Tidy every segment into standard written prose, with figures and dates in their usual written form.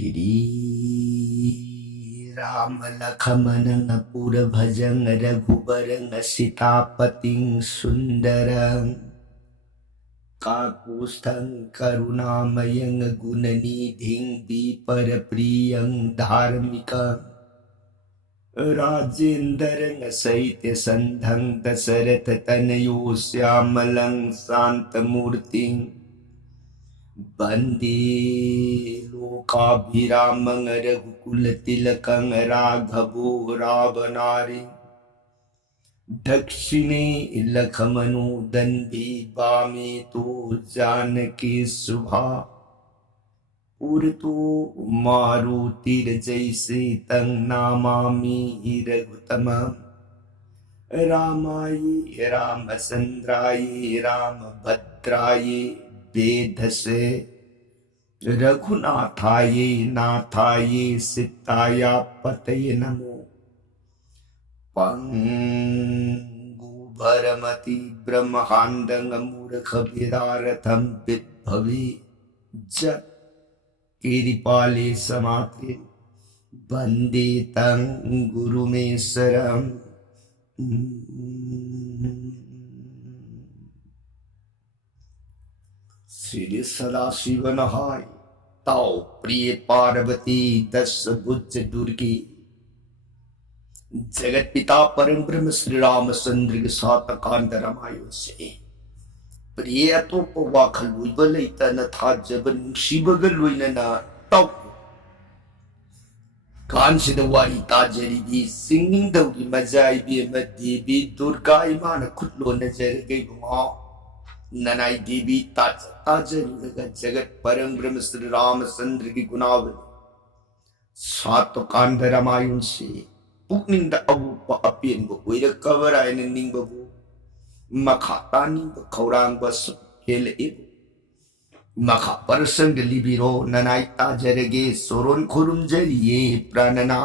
श्री राम लखमन पुर भजन रघुबर सीतापति सुंदरं काकुस्थं करुणामयं गुणनिधिं विपर प्रियं धार्मिकं राजेन्द्रं सहित संधं दशरथ तनयो श्यामलं शांतमूर्तिं वंदे लोकाभिरामं रघुकुल तिलकं राघवो रावणारि दक्षिणे लखमनोदन भी वामे तो जानकी शुभा पुरतो मारुतिर जैसे तं नामामि रघुतमं रामाय रामचंद्राय रामभद्राय वेधसे रघुनाथाय नाथाय सीताय पतये नमो पंगुभरमति ब्रह्मांडं मूर्ख विदारथं विद्भवे जत् कीरिपाले समाप्ते वंदे तं गुरुमेश्वरम् श्री सदाशिव नहाय ताओ प्रिय पार्वती दस भुज दुर्गी जगत पिता परम ब्रह्म श्री रामचंद्र के साथ कांत रामायण से प्रिय अतोप वाखल लैतन था जब नुसीबगलना तौ कांसिद वारी ताजरीबी सिंगिंगदौगी मजाइबी देवी दुर्गा इमान खुदलो नजर गई ननाई देवी ताजरुगा जगत परम ब्रह्म श्री रामचंद्र की गुणावली सात कांत रामायण से पुकनिंग अबूप अपेंब ओइरकबरायन निंगबू मखा तानिंग खौरांग हेलएब मखा परसंग लिबिरो ननाई ताजरगे सोरोन खुरुमजरिये प्राणना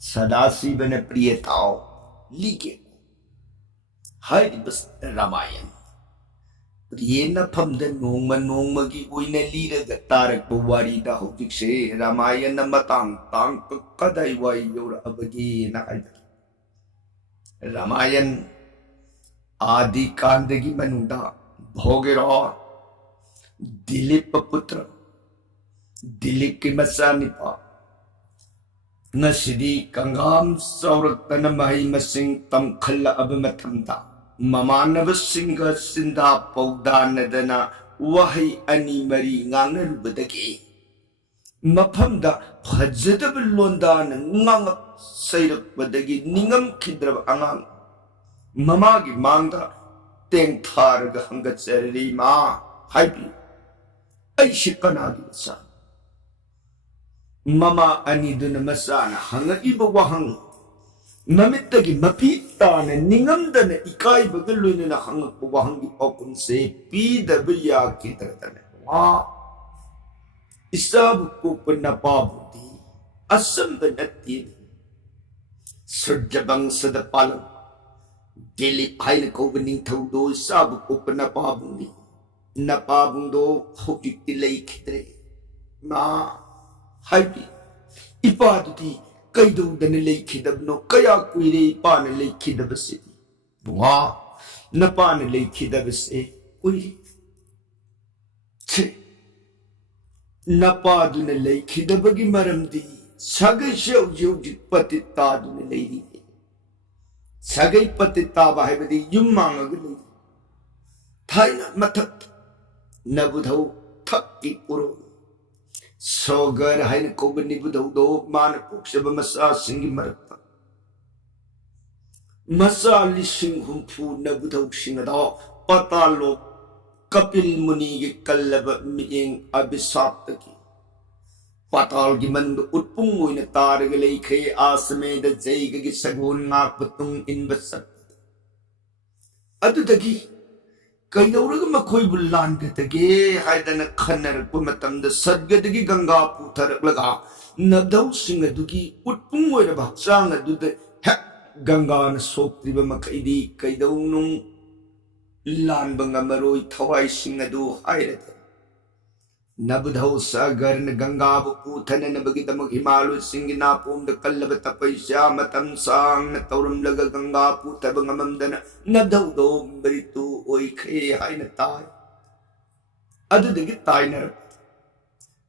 सदाशिवन प्रियताओ लिगे हरिबस रामायण प्रिय नफमद नोंग नोंगमगी ओइने लीरग तारक वारीदा हौजिकसे रामायण मतांग तांग कदाई वाई यौरअबगी ना रामायण आदि कांदगी मनुदा भोगेरा दिलीप पुत्र दिलीप की मचा निपा नसिदी कंगाम सौरतन मही मसिंग तम खल्ला अब मथमता ममानव सिंह सिंधा पौधा नदना वही अनी मरी nganarubadagi मफमदा फजदब लोंदान ngang सैरकबदगी निंगम खिद्रब अंगांग ममागी मांगदा तेंग थारग हंगचरी मा हाइबी ऐशि कनागी मसा ममा अनिदुन मसाना हंगइब वहंग नमित्तगी मपी ताने निंगमदन इकाइबग लोइनना हंगप वहंगी पकुन से पीदब याकी तरतने वा इसब को पन्नपाबुदी असंब नत्ती सुजबंग सदपाल दिली फाइल को बनिंग थौदो सब को पन्नपाबुदी नपाबुंदो होकिति लेखित्रे मा हाइबी इपादुदी कैदौदन लेखिदबनो कया कुइरे पान लेखिदबसे बुआ नपान लेखिदबसे कुइरे छे नपादुन लेखिदबगी मरमदी सगै शौजौजि पतितादुन लेरी सगै पतिताबा हाइबदी युम्मांगग लेरी थाइना मथक नबुधौ थक्की पुरो सोगर हाइन कोबनी बुदौदो मान पोक्सब मसा सिंगी मरता मसा लिसिंग हुंफू नबुदौ सिंगदा पतालो कपिल मुनि के कल्लब मियेंग अभिशाप्त की पताल की मंद उत्पुंग ओइन तारग लेखे आसमेद जैग की सगोन नाक पतुंग इन बसत अदुदगी कईदौरग मखोई बुल्लान गतगे हायदन खनरक मतमद सदगदगी गंगा पुथरकलगा नदौ सिंह दुगी उत्पुंग ओइरब हक्चांग अदुद हेक गंगा न सोक्त्रिब मखैदी कईदौनुंग लानब ngamaroy thawai sing adu hairade नबधौ सगर्न गंगाब पूथन नबगिदमक Himalaya Singh नापोम कल्लब तपैस्या मतम सांग न तौरम लग गंगा पूथब ngममदन नबधौ दो मृत्यु ओइखे हाइन ताय अदुदगी तायनर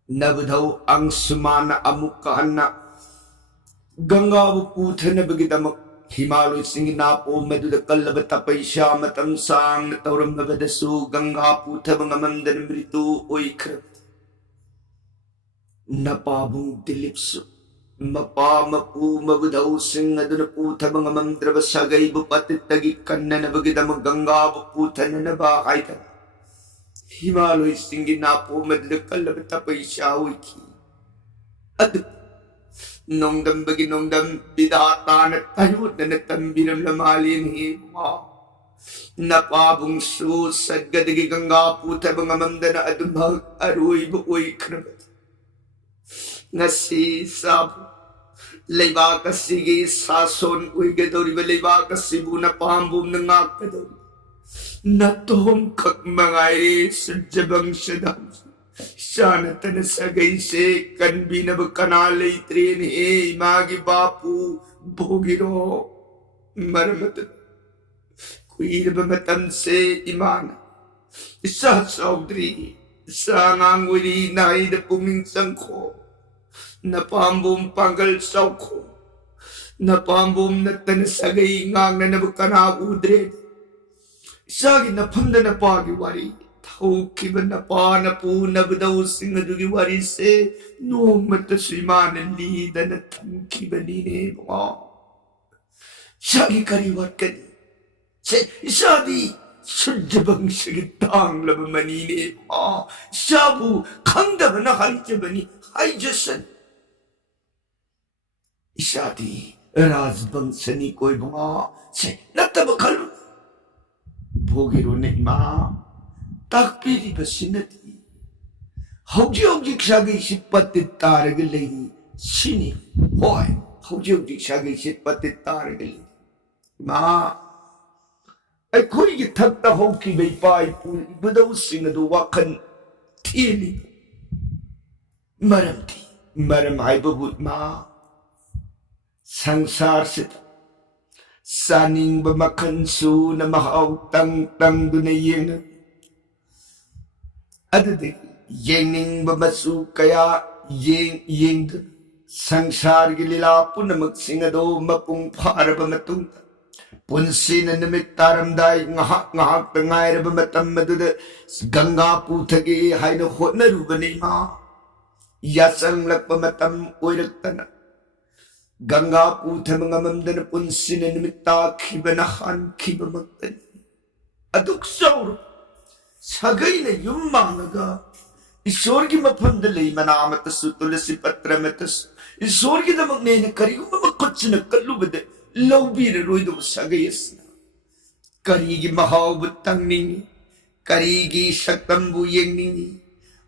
नबधौ अंशमान अमुक हन्ना गंगाब पूथन बगिदमक हिमालय सिंह नापोम मदुद कल्लब तपैस्या मतम सांग न तौरम नबदसु गंगा पूथब ngममदन मृत्यु ओइखे नपाबुंग दिलिप्सु मपा मपू मबुधौ सिंह अदुन पूथब ngममद्रब सगैब पतितगी कन्नन बगिदम गंगाब पूथन नबा हाइद हिमालय सिंह नापो मदद कल्लब तपैस्या उइकी अद नोंदम बगी नोंदम विधातान तयुनन तंबिरम लमालिन ही वा नपाबुंग सु सगदगी Ganga पूथब ngममदन अदुन अरुइब उइखरब ngasi sabu leibak asigi sason uigadoriba leibak asibu na pambum na ngakadori na tom kak mangairi sujabang sadam sanatan sagay se kanbina bakanalay trin he magi bapu bogiro maramat kuir bamatam se imana isa saudri isa nganguri naida pumingsang ko napambum panggal sauko napambum natan sagay ngang na nabukana udre sagi napamda na pagi wari thau kiba na pa na pu nabdaw singadugi wari se no matasima na lida na tam kiba ni ne ba sagi kariwat kan se sadi sujabang sagitang labamani ne ba sabu khangda na haijabani haijasan इशादी राजबंशनी कोई बुआ से नतब खलु भोगिरो नहीं माँ तकपीरी बसिनती हौजी हौजी क्षागी सिपत्ति तारग लगी सिनी होय हौजी हौजी क्षागी सिपत्ति तारग लगी माँ ऐ कोई की थकता हो की बेपाई पुल बुदाउ सिंह दो वाकन थीली मरम हाय बबू माँ संसार से सानिंग बमखन सु न महाव तंग दुने येंग अददे येंगिंग बमसु कया येंग संसार की लीला पुनमक सिंह दो मपुंग फार बमतुंग पुनसी नमित तारमदाय ngahak तंगायर बमतम मदुद गंगा पूथगे हाइन होनरुबने मा यासंग लक बमतम ओइरक्तना गंगा पूथब ngममदन पुनसिन निमित्ता खिबना हान खिबमक्तन अदुक सौर सगई ने युम मांगगा ईश्वर की मफंद लई मनामत सु तुलसी पत्र मत ईश्वर की दमक ने करिगुम कुछ न कल्लुबदे लौबीर रोइदो सगयस करीगी महाव तंगनिंग करीगी शक्तंबु येंगनिंग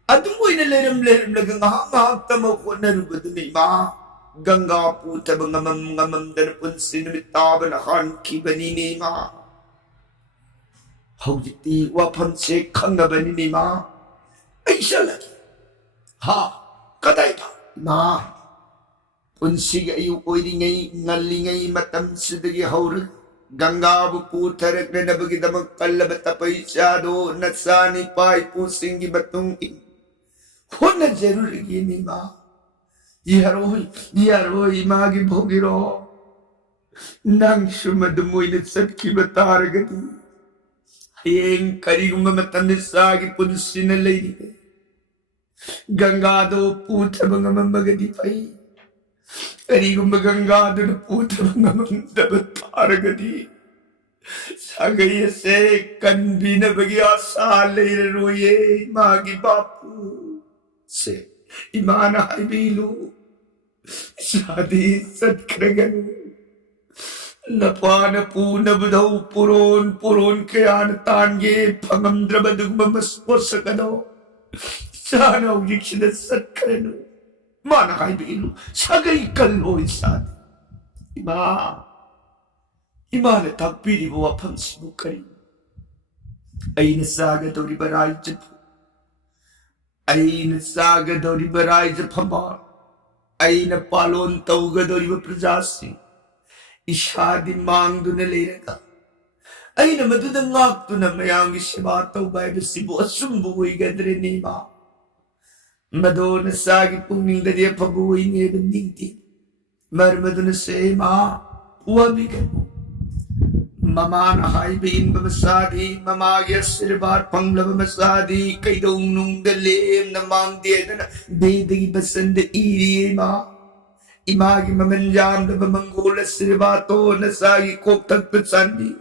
अदुम लेरम लग ngahak तम होनरुबदने मा गंगा पूथब ngमम दन पुनसिन मिताबन हान खिबनी ने मा हौजिती वाफम से खंगबनी ने मा ऐसा लगी हा कदाई था मा पुनसी अयु ओइरिङै ngल्लिङै मतम सिदगी हौर गंगा पूथरक नबगी दमक कल्लब तपैस्यादो नसानी पाई पुसिंगी बतुंगी होना जरूरी ने मा यारोई मागी भोगिरो नंग सुमद मोइने सत्खिबा तारगदी हयें करिगुम मतम सागी पुनसिन लैरि गंगादो पूथब ngममगदी पै करिगुम गंगादो पूथब ngमदब तारगदी सगय से कनबिन बगी आशा लैर रोये मागी बापू से इमान हाइबिलु शादी सत्क्रगन नपान पून बुधौ पुरोन के आन तांगे फंगम द्रबदुगम स्पोसकनो सानौ यिक्षिद सत्क्रनु मान हाइबिलु सगई कल्लो इसाद इमान तकपीरी वो अपन सिबु करी ऐन साग तोरी बराई चपु ꯑꯩꯅ ꯆꯥꯒꯗꯧꯔꯤꯕ ꯔꯥꯏꯖ ꯐꯝꯕꯥꯜ ꯑꯩꯅ ꯄꯥꯂꯣꯟ ꯇꯧꯒꯗꯧꯔꯤꯕ ꯄ꯭ꯔꯖꯥꯁꯤꯡ ꯏꯁꯥꯗꯤ ꯃꯥꯡꯗꯨꯅ ꯂꯩꯔꯒ ꯑꯩꯅ ꯃꯗꯨꯗ ꯉꯥꯛꯇꯨꯅ ꯃꯌꯥꯝꯒꯤ ꯁꯦꯕꯥ ꯇꯧꯕ ꯍꯥꯏꯕꯁꯤꯕꯨ ꯑꯆꯨꯝꯕ ꯑꯣꯏꯒꯗ꯭ꯔꯅꯤ ꯏꯃꯥ ꯃꯗꯣ ꯅꯆꯥꯒꯤ ꯄꯨꯛꯅꯤꯡꯗꯗꯤ ꯑꯐꯕ ꯑꯣꯏꯅꯤ ꯍꯥꯏꯕ ꯅꯤꯡꯗꯦ ꯃꯔꯝ ꯑꯗꯨꯅ ꯁꯦ ꯏꯃꯥ ꯋꯥꯕꯤꯒꯅꯨ ꯃꯃꯥꯅ ꯍꯥꯏꯕ ꯏꯟꯕ ꯃꯆꯥꯗꯤ ꯃꯃꯥꯒꯤ ꯑꯁꯤꯔꯕꯥꯗ ꯐꯪꯂꯕ ꯃꯆꯥꯗꯤ ꯀꯩꯗꯧꯅꯨꯡꯗ ꯂꯦꯝꯅ ꯃꯥꯡꯗꯦ ꯍꯥꯏꯗꯅ ꯕꯦꯗꯒꯤ ꯕꯆꯟꯗ ꯏꯔꯤꯌꯦ ꯏꯃꯥ ꯏꯃꯥꯒꯤ ꯃꯃꯜ ꯌꯥꯝꯂꯕ ꯃꯪꯒꯣꯜ ꯑꯁꯤꯔꯕꯥꯗꯇꯣ ꯅꯆꯥꯒꯤ ꯀꯣꯛꯊꯛꯇ ꯆꯥꯟꯕꯤꯌꯨ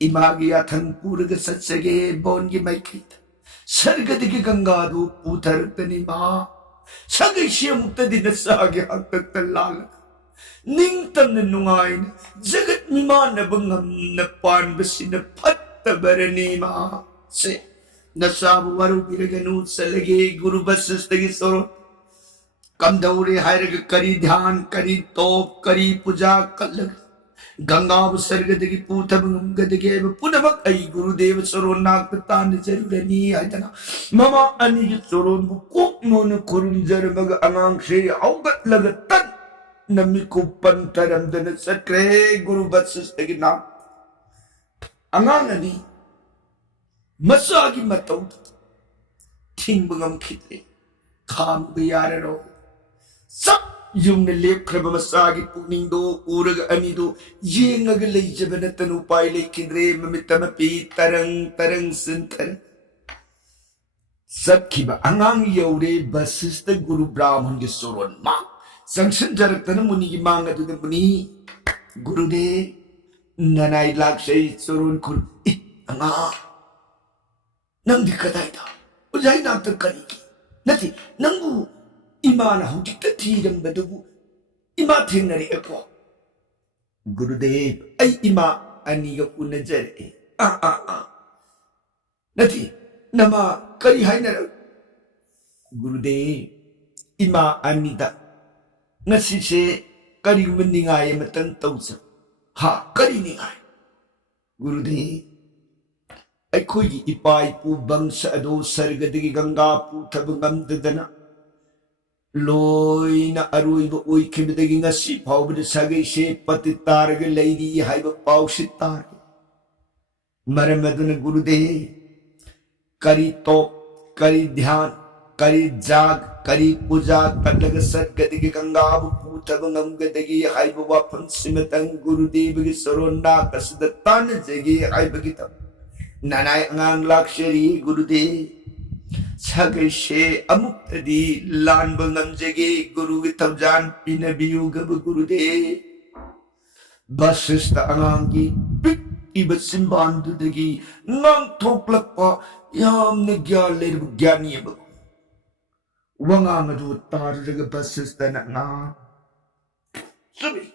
इमागी याथंग पूरग सच्चगे बोन की मैखीत सर्गद की गंगा दो पूथर तनी मा सगैश्य मुक्त दिन सागे हक तक लाल निंग तन नुआइन जगत मिमान बंगम न पान बसिन फत बरनी मा से नसाब वरु बिरगनु सलगे गुरु बसस्तगी सोरो कम दौरे हायरग करी ध्यान करी तोप करी पूजा कलग गंगा सर्गदगी पूथबगदगे पुनमक आई गुरुदेव सरोन नाक तान जरूरनी आयतना ममा अनि सरोन कोक मोन खुरुंजरबग अनांग से औगत लग तन नमी को पंतरम दन सत्रे गुरु बत्सस्तगी ना अनांग अनि मसागी मतौ थिंबगम खिते खाम बियारो सब यूं लेपख्रब मसागी पुनिंदो उरग अनिदो येंगग लेजबन तनु पाई लेकिंद्रे ममितम पी तरंग तरंग संतर सबखिबा अंगांग यौरे बसिष्ठ गुरु ब्राह्मण के सोरोन मा संसन जरतन मुनि की मांग अदुद मुनि गुरुदे ननाई लाक्षै सोरोन खुर अंगा नंग दिक्कताइदा उजाई नाम तक करीगी नथि नंगु इमान हौजिक थीरम बदुबु इमा थेंगरेको गुरुदेव ऐ इमा अनिग उनजरे नथि नमा करी हाइनर गुरुदेव इमा अनिदा ngasi se kari meningai matang tausa ha kari ningai gurudev aikhoi gi ipai pu bangsa ado sargadagi ganga pu thabangam dadana लोइना अरुइबो ओइखिबदगी ngasi फावबद सगै से पति तारग लैरी हाइब पाउसि तार मरमदन गुरुदेव करी तो करी ध्यान करी जाग करी पूजा कलग सदगदगी गंगा पूतब ngमगदगी हाइब वाफन सिमतंग गुरुदेव गी सरोना कसद तान जगी हाइबगी तब नानाय अंगांग लाक्षरी गुरुदेव सगैसे अमुक्तदी लानब ngमजगे गुरु की तवजान पिनबियु गब गुरुदेव बसिष्ठ अंगांगी पिक्किब सिंबांदुदगी ngang थोकलक्पा यामने ज्ञान लेरब ज्ञानीब वंगांग अदु तारग बसिष्ठ ना सभी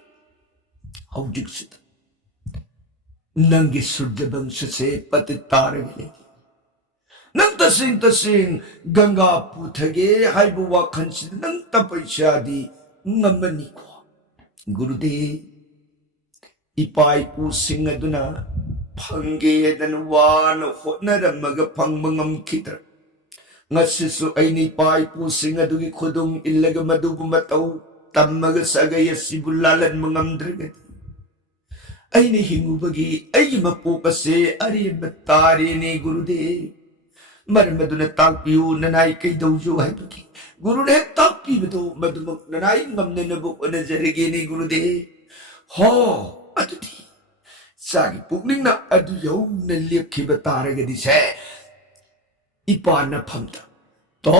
हौजिक नंगी सुर्जबंश से पति तारग लेगी नंग तसिंग गंगा पुथगे हाइबु वाखनसि नंग तपैसादी ngमनी को गुरुदेव इपाई पु सिंग अदुना फंगे दन वान होनरमग फंग ngमखितर ngasisu aini pai pu सिंग अदुगी खुदुंग इल्लग मदुबु मतौ तम्मग सगय सिबुलालन मंगमद्रगति aini hingubagi ai mapokase ari batari ne गुरुदेव मरमदुन ताकपियु ननाई कई दौजो है बकी गुरु ने ताकपी बदो मदुमक ननाई ngमने नबु नजरगे ने गुरुदेव हो अदुदी सागी पुकनिंग ना अदु यौ न लेपखिब तारगदी से इपान फमता तो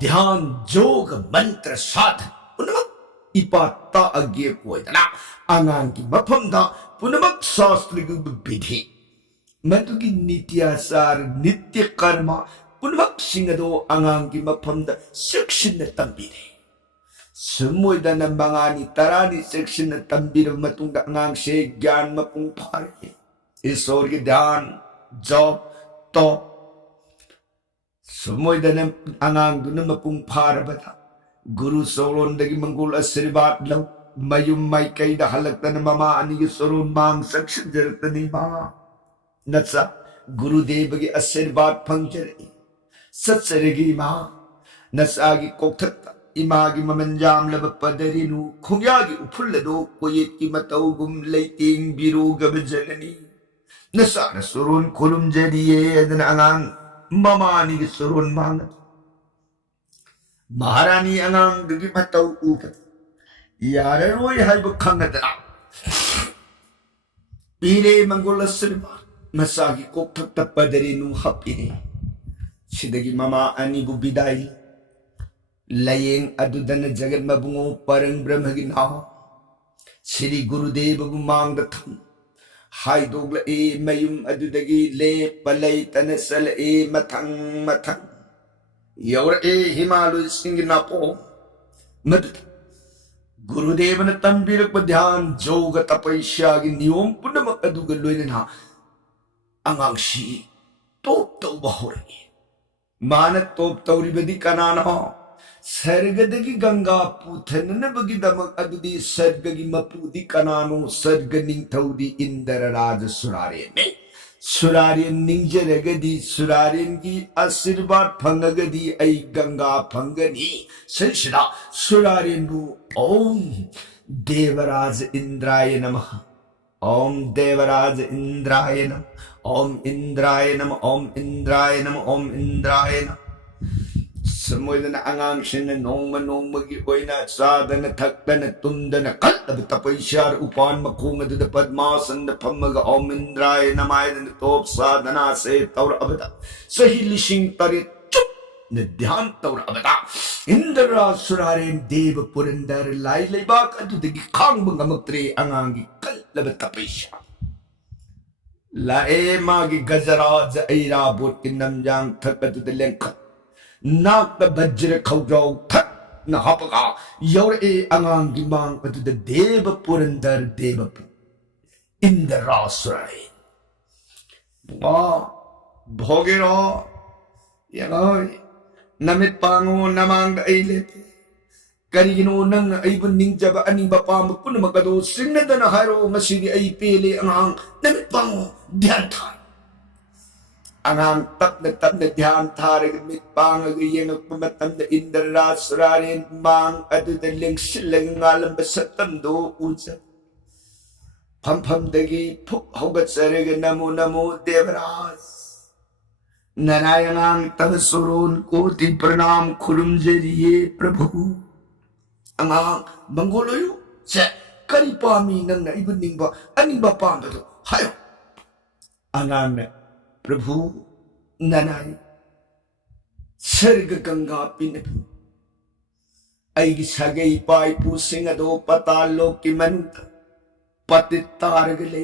ध्यान जोग मंत्र साधन पुनमक इपा ता अगे कोइदना आंगांग की मफमदा पुनमक शास्त्र विधि मधुगी नित्याचार नित्य कर्म पुनमक सिंगदो आंगांग की मफमदा सेक्शन तंबीरे समुदन मंगानी तरानी सेक्शन तंबीर मतुंग आंगांग से ज्ञान मपुंग फारे ईश्वर के ध्यान जप तो समुदन आंगांग दुन मपुंग फारबदा गुरु सोरोंदगी मंगोल आशीर्वाद लो मयुम माइकई दा हलक्तन ममा अनि सोरोन मांग सेक्शन जरतनी मा नचा गुरुदेव के आशीर्वाद फंगजरे सत्सरगी माँ नसागी कोठत इमागी ममंजाम लब पदरिनु खुंयागी उफुल्लदो कोयेत की मतौगुम लेटिंग बिरु गब जननी नसा न सुरुन खुलुम जरिए अदन अंगांग ममानी की सुरुन मांग महारानी अंगांग दुगी मतौ ऊपर यारे रोय हाइब खंगदरा पीरे मंगोल सिरमा मसागी कोठत पदरिनु हपिने सिदगी ममा अनि बुबिदाई लयेंग अदुदन जगत मबुंगो परम ब्रह्म की नाव श्री गुरुदेव बुमांग दथम हाय दोगल ए मयुम अदुदगी ले पलई तनसल ए मथंग मथंग यौर ए हिमालय सिंह नापो मदद गुरुदेव न तंबीरक ध्यान जोग तपस्या की नियम पुनमक अदुग लोइना अंगांशी तोप तौबा हो रही मान तोप तौरिबदी कनाना सर्गदगी गंगा पुथननबगी दमक अदुदी सर्गगी मपुदी कनानो सर्ग निंथौदी इंद्र राज सुरारे में सुरारे निंजरगदी सुरारेन की आशीर्वाद फंगगदी ऐ गंगा फंगनी संशरा सुरारेनु ओम देवराज इंद्राय नमः ओम देवराज इंद्राय नमः ओम इंद्राय नमः ओम इंद्राय नमः ओम इंद्राय नमः समुद्र अंगांग शिन नोंग नोंग की कोयना साधन थकन तुंदन कल्लब तपस्यार उपान मखोंग दुद पद्मासन फम्मग ओम इंद्राय नमाय तोप साधना से तौर अबदा सही लिशिंग तरे चुप न ध्यान तौर अबदा इंद्र सुरारे देव पुरंदर लाई लेबाक अदुदगी खांग बंगमक्त्रे अंगांगी कल्लब तपस्या लाए मागी गजराज ऐरा बोट की नमजांग थकत दुदलेंख नाक बज्र खौराव थक न हपका यौर ए अंगांगी मांग अदुद देव पुरंदर देवपु इंद्रासुराय भोगेरो यंगाय नमित पांगो नमांग ऐले करिगिनो नंग ऐबु निंजब अनिबा पाम पुनमगदो सिंगदन हारो मसिदी ऐ पेले अंगांग नमित पांगो ध्यान था अंगांग तपने ध्यान थारग मित पांग यंगक मतम इंद्र रासुरारेन मांग अदुद लेंगसिलग ngalamba सतम दो उज फम दगी फुक होगचरग नमो नमो देवराज नारायणांग तव सुरोन कोटि प्रणाम खुरुम जरिए प्रभु अंगांग मंगोलोयु से करी पामी नंग इबु निंबा अनिबा पांबदो हायो अंगांग प्रभु ननाई सर्ग गंगा पिनपु ऐगी सगई पाई पुसिंग दो पतालो की मंत पतित तारग ले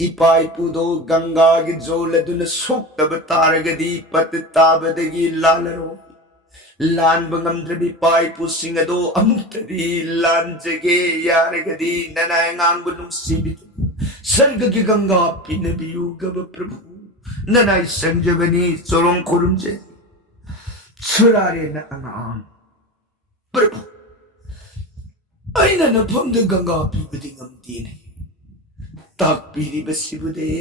इपाई पुदो गंगा की जोल दुन सुक्त तारगदी पतिताबदगी लालरो लान बंगम द्रबी पाई पुसिंग दो अमुक्तदी लान जगे यारगदी ननाई ngang सिबित सर्ग की गंगा पिनबियु गब प्रभु ननाई संजवनी सोरों खुरुमजे सुरारे न अंगाम प्रभु ऐना न फंद गंगा पीबदी ngамती ने ताक पीरी बसिबुदे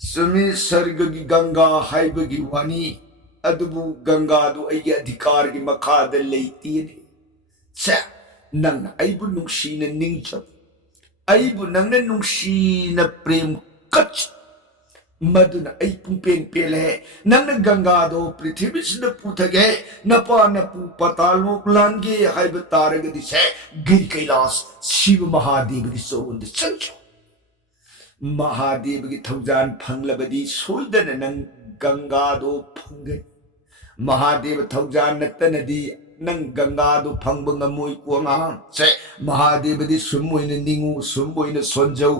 सुमी सर्ग की गंगा हाइबगी वानी अदबु गंगा दो ऐगे अधिकार की मखाद लेती ने से नंग ऐबु नुक्शी न निंचब ऐबु नंग नुक्शी न प्रेम कच मधुना ऐ पुंपेन पेले नंग गंगा दो पृथ्वी से पुथगे नपा नपु पतालोक लांगे हाइब तारग दिसे गिर कैलास शिव महादेव की सोवंद संचो महादेव की थौजान फंगलबदी सोइदन नंग गंगा दो फंगे महादेव थौजान नतनदी नंग गंगा दो फंग ngамoi kuanga se महादेव दी सुमोइने निंगु सुमोइने सोंजौ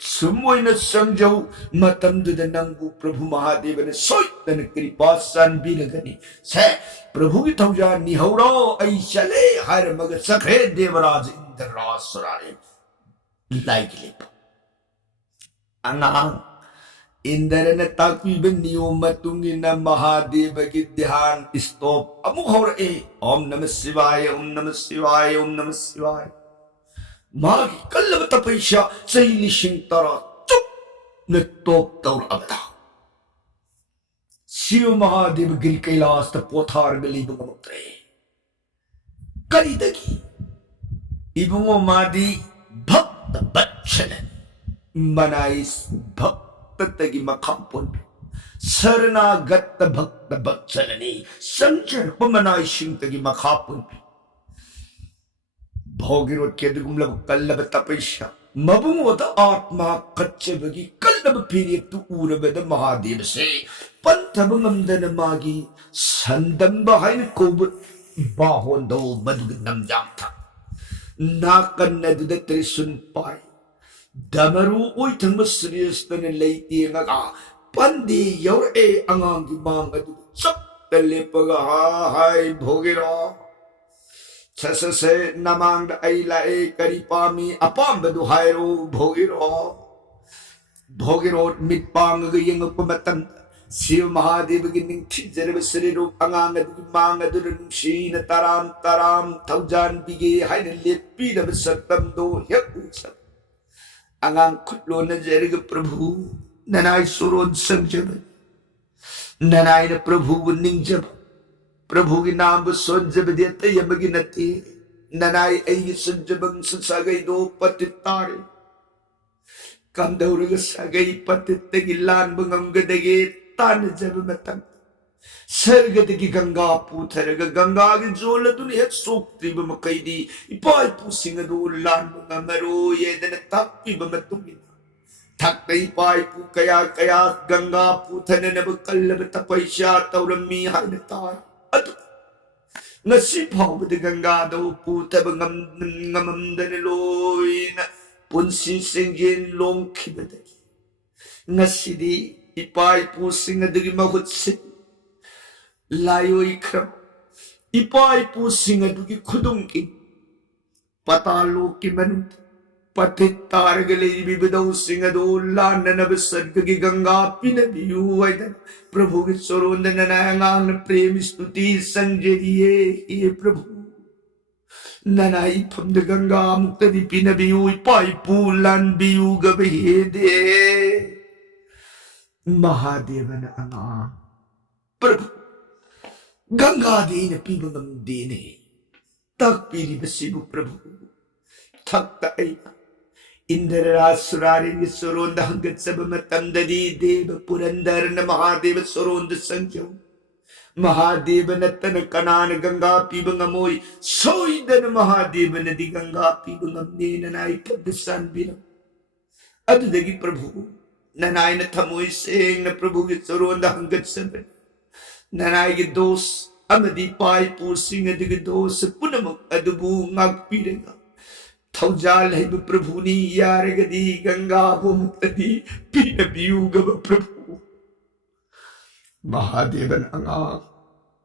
सुमोइने संजौ मतम दुद नंगु प्रभु महादेव ने सोइतन कृपा संबिलगनी से प्रभु की थौजा निहौरो ऐ चले हर मग सखे देवराज इंद्र रासुरारे लाइकली अंगा इंद्र ने ताकीब नियम मतुंगी न महादेव की ध्यान स्तोप अमुहर ए ओम नमः शिवाय ओम नमः शिवाय ओम नमः शिवाय माँ की कल्लब तपस्या सही लिशिंग तरा चुप न तोप तौर अबदा Siyo Mahadev Giri Kailas the Pothar Galibang Motre. Karidagi Ibungo Madi Bhakta Batchalan Manais Bhakta Tagi Makampon Sarana Gatta Bhakta Batchalani Sanchar Pamanai Shing Tagi Makapon Bhogirot Kedugumla Kalabatapisha Mabungota Atma Kachabagi Kalabapiri to Urabeda Mahadev say Pantabangam Danamagi Sandam behind Kobu Bahondo Madunam Janta Nakan Nadu the Trisun Pai Damaru Uitam serious than a lady Naga Pandi Yor E Angangi Banga Chop the Lipaga Hai Bhogiro Chasase Namang the Aila E Karipami upon the Duhairo Bhogiro Midpang Yang Pumatan Siyo Mahadev beginning teacher Siriru Anganga Manga Durum Sheen Taram Taujan Bigi Hidden Lipi of Satam do Yakusa Angang Kutlona Jeriga Prabhu Nanai Surod Sanjab Nanai the Prabhu Ninjab Prabhu Ginam Sonjabedeta Yamaginati Nanai A Sanjabang Sagay do Patitari Come down to Sagay Patitagilan Bungamgadagate Tan Jabamatan Sergatiki Ganga Putaraga Ganga Jola to the soap triba Makaidi, Ipai pussing a do land Namaro Yeden a tapi Bamatumi. Takta Ipai Pukaya Kaya Ganga Putan never Kalabatapaisha Taurami Hanatai. Nasip with the Ganga do Putabangam Danaloin Punsi Singin Long Kibate Nasidi. Ipai pusing at the Gimahutsi Layo Ikram Ipai pusing at the Kudunki Patalo Kiman Patitargali Bibido sing at all land and of a Sadgagi Ganga Pinabu White Prabhu Soron and Nanang premise to tease Sanjay E Prabhu Nanai from the Ganga Muktadi Pinabu Ipai Pulan Biu Gabahede Mahadevana Anga Prabhu Ganga Dina Pibangam Dine Tak Piri Basibu Prabhu Tak Taina Indra Surari Soron the Hangat Sabamatam Dadi Deva Purandar and Mahadeva Soron the Sanjo Mahadeva Natana Kanana Ganga Pibangamoy Soy than Mahadeva Nadi Ganga Pibangam Din and I kept the sun below Adudagi Prabhu Nanay na tamoy saying na Prabhu Gitsaro and the Hangat Seven. Nanay Gidos, Amadi Pai pusing at the Gidos, Punamuk Adubu Magpiringa. Taujal Hebe Prabhuni Yaragadi Ganga Bumtadi Pinabiuga Prabhu. Mahadevan Anga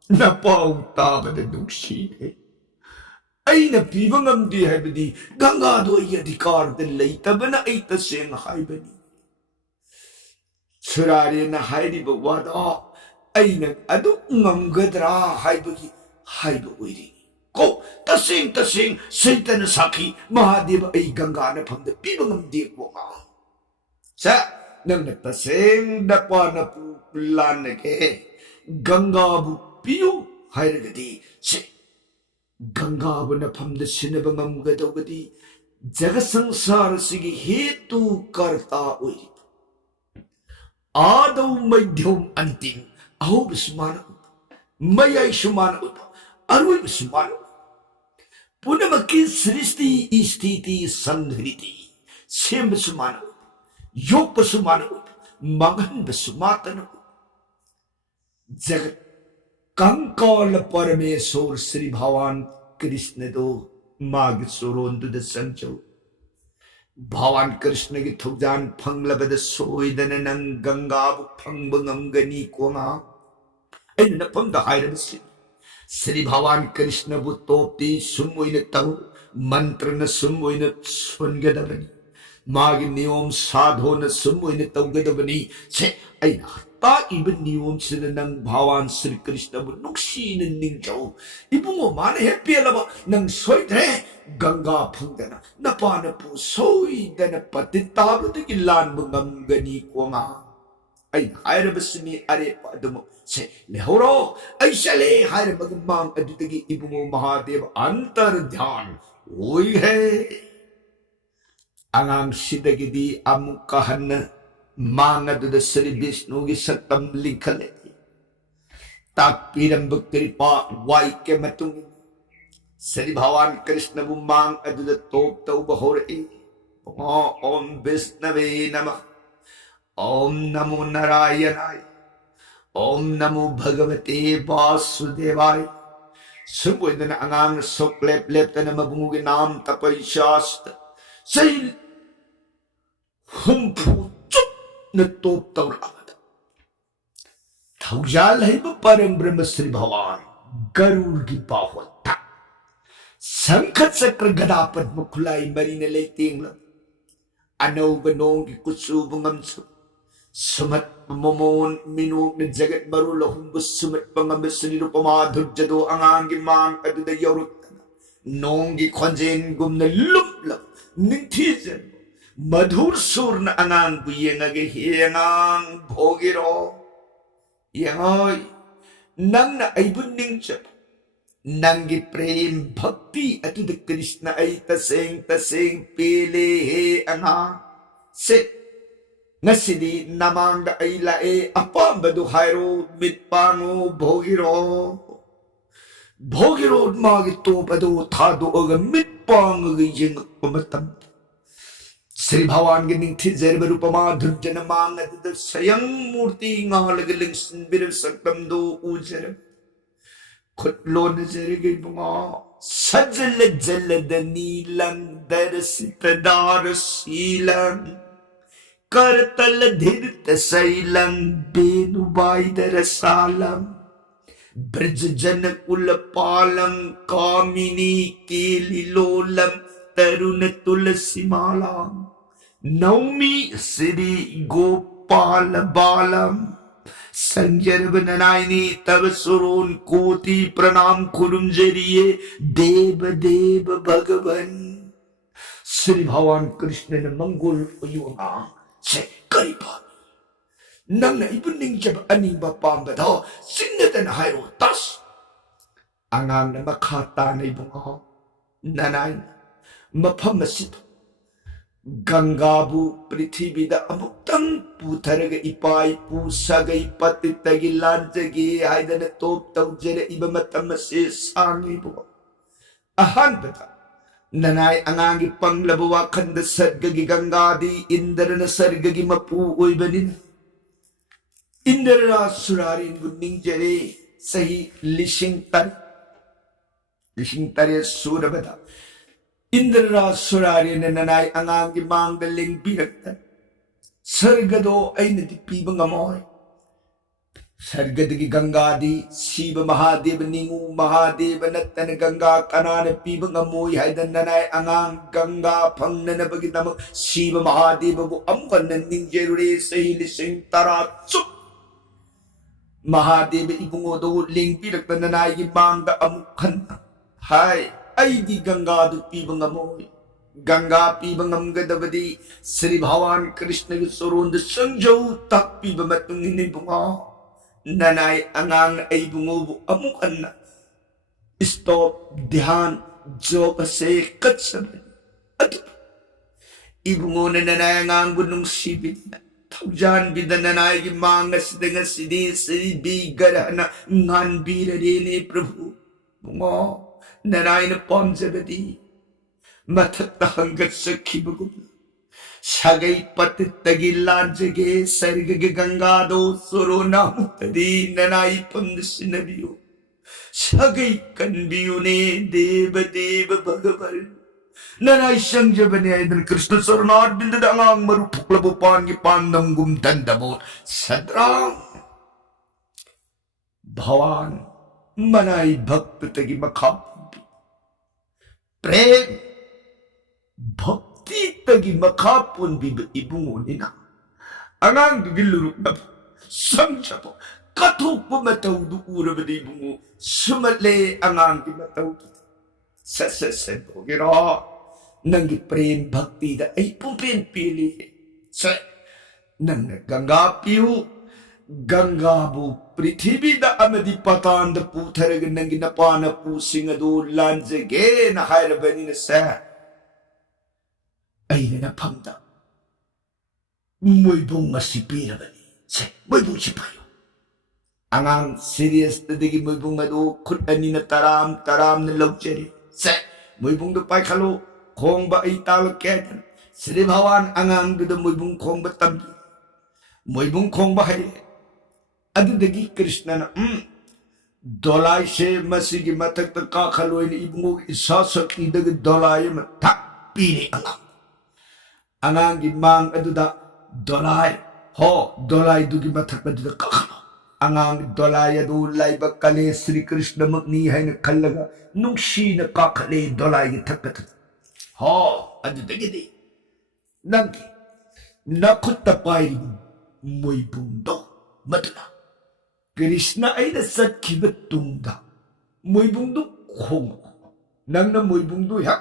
Napau Taba the Dukshi. Ay na pibangam di Hebedi Ganga do Yadikar the later Bana Aita Sing Hibedi. Surari na Heidi but what all Aina Adum Gadra Haibagi Haiba waiting. Go the sing Satan Saki Mahadeva A Gangana from the Pibangam Deep Wanga. Sa Nang the sing the Panapu Lanake Gangabu Pio Hairagadi say Ganga when upon the Sinabangam Gadogadi Jagasang Sarasigi Hetu Karta waiting. Adaw may diyom anting, aho basumana upa, mayay sumana upa, aroy basumana upa. Puna makin sristi istiti sandhriti, siyem basumana upa, yok basumana upa, mangan basumata na upa. Jagat kankala paramesor Sri Bhawan Krishna do magsuron do the sancho. Bhawan Krishna ki thugjan phanglabad soidan nang Ganga phangbangam gani koma. Ay napam the highness. Sri Bhawan Krishna butopti sumoy na tao mantra na sumoy na sungadabani. Magi niyom sadho na sumoy na tao gadabani. Se ay nakata iban niyom sila ng Bhawan Sri Krishna bunuksi na ninjaw. Ibungo man happy alaba ng soydre. Ganga Pangana, Napana po, soy, then a patitabo the Gilan Bungam Gani Kwama. ay hairabasini arepa adumo se lehoro ay sale hairabagmang adutagi ibungo Mahadeva antar dhyan oi hai angang sidagidi amukahan mangaduda Sri Vishnu gi satam likhale takpiram bhakripa wai ke matung Sri Bhavan Krishna bumang aduda top tau bahore Om Vishnave Namah Om Namo Narayanaय Om Namo Bhagavate Vasudevaya Subuidan angang soklep lepta na mabungugi nam tapay shasta Say humpu chup na top taurada Thaujal hai ba parang Brahma Sri Bhavan Garur gi bahota Sangkat sakra gadapad makulay marina layting lang Ano banong ikusubungam su Sumat pamamon minuk na jagat marula humbus sumat pangamas nilo pamadhurjado ang angin mang aduda yorut Nonggi konjeng gum na lumlam nintizen Madhur sur na angang buyeng hiyangang bhogiro Yangoy nang na ay buning siya Nanggi prem bhakti atuda Krishna ay taseng pili he anga se Ngasidi namang da ay lae apambadu hayro mitpango Bhogiro magito padu thado aga mitpang gijing pamatam Sri Bhavan gining thizer barupama dhurjana mang atuda sayang murti ngalagaling sinbir saktam do ujar Kutlon jarigay mga sajala nilang darasita darasilang Kartal dhirta sailang benubay darasalam Brajjana ulapalang kamini kililolam taruna tulasimalam Naumi Sri Gopala Balam संजर्वनायनी तब सुरोन कोटि प्रणाम खुरुम जरिए देव देव भगवन श्री भगवान कृष्ण ने मंगल युवा से करीबा नंग इबनिंग जब अनि बपाम बधो सिंगतन हायरो तस अंगांग न मखाता नहीं बुंगा ननाय मफम सिद गंगाबु पृथ्वी दा अमुक्तंग पुथरग इपाई पुसगई पतितगी लांजगी हाइदन तोप तौजरे इबमतम से सांगी बु अहन बता ननाय अंगांगी पंगलबुवा खंड सर्गगी गंगादी इंद्रन सर्गगी मपू ओइबनिन इंद्ररा सुरारिन गुनिंग जरे सही लिशिंग तरे सूरबदा Indra surari na nanay angang gimang galing biraktan. Sargado ay natipibang amoy. Sargadagi gangadi, Siva Mahadeva ningu Mahadeva natan ganga kanana pibang amoy haydan nanay angang ganga pang nanabagitama Siva Mahadeva bu amkan nanding jerure sa hilising taratsuk. Mahadeva ibungodo ling biraktan nanay gimang da amkan. Hay. Ay di ganga du pibang amoy. Ganga pibang amgadavadi Sri Bhavan Krishna Surund Sanjaw tak pibang matungin bunga. Nanay angang ay bungobo amukan na. Stop dhyan job se katsaban. Ato. Ibungo na nanay angang gunung sibit na. Taujan bidan nanay gimanga sidanga sidi bigarana ngan birarene Prabhu. Bunga. Nanay na pamjabadi mathakta hangat sakhibagum sagay patitagi lanjage sargage gangado suro namutadi nanay pamdasinabiyo sagay kanbiyo ne deva deva bhagavar nanay sangjabani aydan Krishna saranad bindadangang marupuklabupan gipandang gumtandabot sadrang Bhavan manay bhakta tagi makhap Prem Bhakti tagi makapun biba ibungo nina Angang giluruk na Samcha po Katuk po mataw du ura ba di bungo Sumale angang di mataw Sa po giro Nanggi prem bhakti da ay pumpin pili Sa Nang naganggapiyo गंगाबु पृथ्वीदा अमदि पतांद पुथरग नंगी नपाना pushing अदु लांजगे न हायरबनी न से अइने न फमदा मोइबुंग मसी पीरबनी से मोइबुंग सिपायो अंगांग serious तदिगी मोइबुंग अदु खुद अनि न तराम न लौचरी से मोइबुंग दु पाइखलो खोंबा अइ ताल केदन श्री भगवान अंगांग दु मोइबुंग खोंबा तंबी मोइबुंग खोंबा है अदुदगी कृष्ण न दोलाई से मसीगी मथक त काखलोइन इबुंगो इसा सकी दग दोलाई म थक पीरे अंगांग की मांग अदुदा दोलाई हो दोलाई दुगी मथक अदुदा काखलो अंगांग दोलाई अदु लाइब कले श्री कृष्ण मगनी है न खल्लगा नुंगशी न काखले दोलाई की थक हो अदुदगी दी नंगी नखुत पाइरी मोइबुंदो मदना कृष्ण अइना सत्खिबा तुंगदा मोइबुंदु खोंग नंगना मोइबुंदु या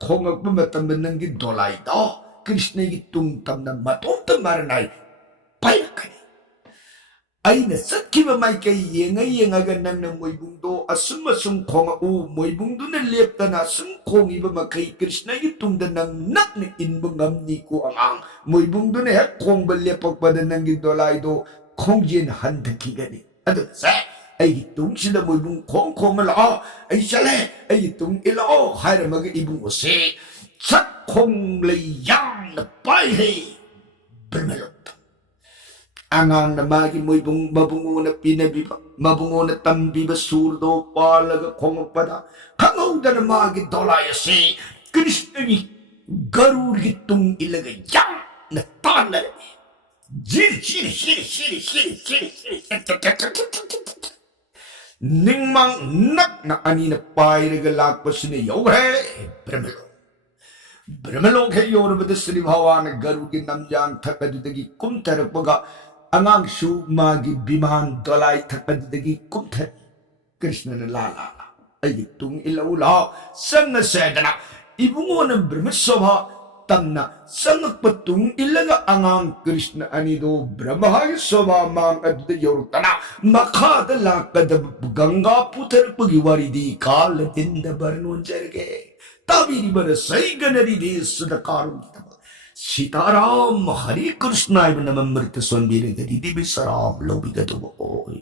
खोंगकबा मतम नंगी दोलाई दो कृष्ण की तुंग तमना मतोंत मारनाई पाइरकनी अइना सत्खिबा माइके येंगा नंगना मोइबुंदो असुम खोंग उ मोइबुंदु न लेप्तना असुम खोंगिबा मखै कृष्ण की तुंगदा नंग नकन इनबा ngamni को अंगांग मोइबुंदु ने हेक खोंगबा लेपकबा नंगी दोलाई दो खोंजिन हंधकिगनी अदु से आई तुंग सिदा मोइबुंग खोंग ला आई चले आई तुंग इलो हायरमग इबुंग से सत खोंग ले yang न पाइ हे ब्रह्मलोक अंगांग न मागी मोइबुंग मबुंगो न पिनबिबा मबुंगो न तंबिबा सूरदो पालग खोंगपदा खंगौदन मागी दोलाय से कृष्ण की गरुड़ की तुंग इलग yang न तानर निंगमंग नक न अनि न पाइरग लाकपसने यौरे ब्रह्मलोक है योरबद श्री भगवान गरुड़ की नमजान थकदुदगी कुमथरपगा अंगांग सु मागी विमान दोलाई थकदुदगी कुमथर कृष्ण न लाला अइ तुंग इलौला संग सेदना इबुंगो न ब्रह्मसभा तमना संगक तुंग इलगा अंगांग कृष्ण अनिदो ब्रह्मा की शोभा मांग अदुद योरतना मखाद लाकद गंगा पुथर पगी वारिदी काल दिंद बरनों जरगे ताबीरी बर सही गनरी दे सुदकारुं सीताराम हरि कृष्णाय नमः मृत सोनबीर गदी दिव्य सराम लोभी गदो ओय।